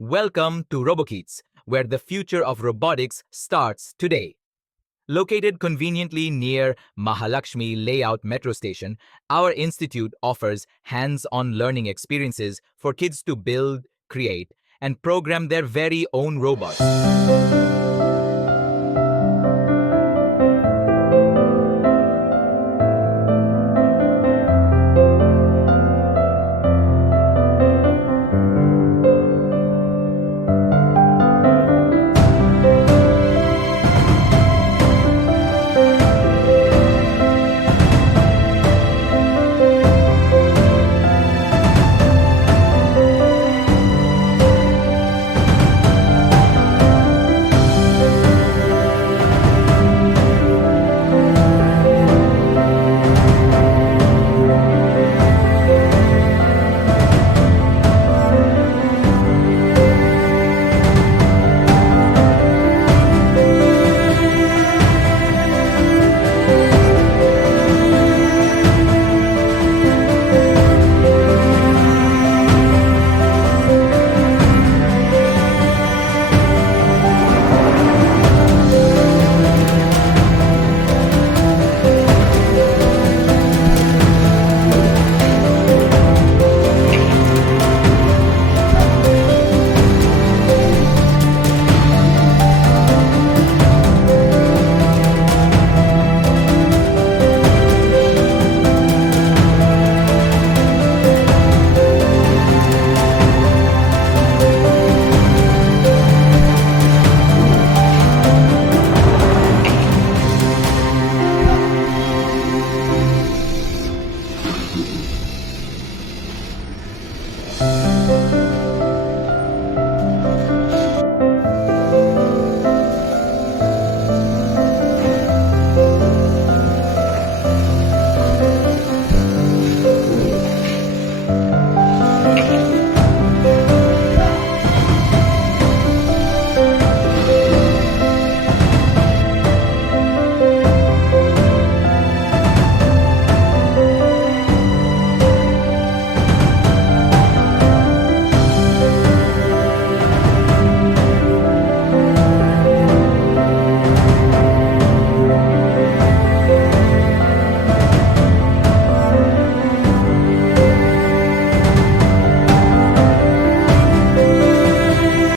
Welcome to Robokiidz, where the future of robotics starts today. Located conveniently near Mahalakshmi Layout Metro Station, our institute offers hands-on learning experiences for kids to build, create, and program their very own robots.